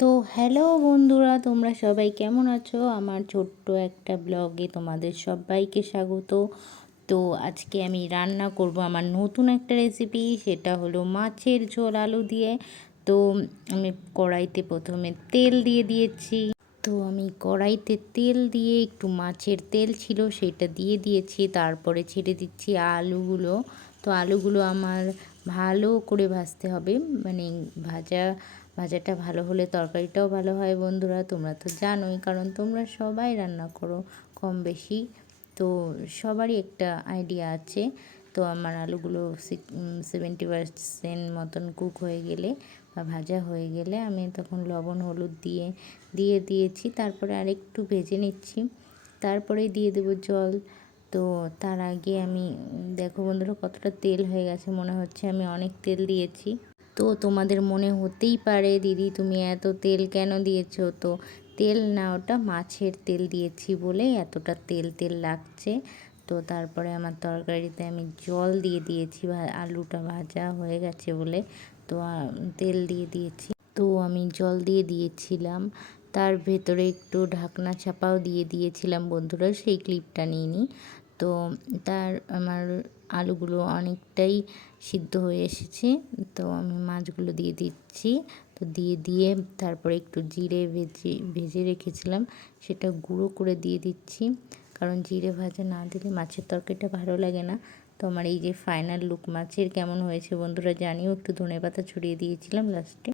তো হ্যালো বন্ধুরা, তোমরা সবাই কেমন আছো? আমার ছোট্ট একটা ব্লগে তোমাদের সবাইকে স্বাগত। তো আজকে আমি রান্না করব আমার নতুন একটা রেসিপি, সেটা হলো মাছের ঝোল আলু দিয়ে। তো আমি কড়াইতে প্রথমে তেল দিয়ে দিয়েছি। তো আমি কড়াইতে তেল দিয়ে একটু মাছের তেল ছিল সেটা দিয়ে দিয়েছি, তারপরে ছেড়ে দিচ্ছি আলুগুলো। তো আলুগুলো আমার ভালো করে ভাজতে হবে, মানে ভাজাটা ভালো হলে তরকারিটাও ভালো হয়। বন্ধুরা, তোমরা তো জানোই, কারণ তোমরা সবাই রান্না করো কম বেশি, তো সবারই একটা আইডিয়া আছে। তো আমার আলুগুলো 70% মতন কুক হয়ে গেলে বা ভাজা হয়ে গেলে আমি তখন লবণ হলুদ দিয়ে দিয়েছি, তারপরে আরেকটু ভেজে নিচ্ছি, তারপরে দিয়ে দেবো জল। তো তার আগে আমি দেখো বন্ধুরা কতটা তেল হয়ে গেছে, মনে হচ্ছে আমি অনেক তেল দিয়েছি। তো তোমাদের মনে হতেই পারে, দিদি তুমি এত তেল কেন দিয়েছো? তো তেল না, ওটা মাছের তেল দিয়েছি বলে এতটা তেল তেল লাগছে। তো তারপরে আমার তরকারিতে আমি জল দিয়ে দিয়েছি, আলুটা ভাজা হয়ে গেছে বলে। তো তেল দিয়ে দিয়েছি, তো আমি জল দিয়ে দিয়েছিলাম, তার ভেতরে একটু ঢাকনা চাপাও দিয়ে দিয়েছিলাম। বন্ধুরা, সেই ক্লিপটা নিয়ে নিই। তো আমার আলুগুলো অনেকটাই সিদ্ধ হয়ে এসেছে, তো আমি মাছগুলো দিয়ে দিচ্ছি। তো দিয়ে তারপরে একটু জিরে ভেজে রেখেছিলাম, সেটা গুঁড়ো করে দিয়ে দিচ্ছি, কারণ জিরে ভাজা না দিলে মাছের তরকারিটা ভালো লাগে না। তো আমার এই যে ফাইনাল লুক মাছের কেমন হয়েছে বন্ধুরা জানিও, একটু ধনেপাতা ছড়িয়ে দিয়েছিলাম লাস্টে।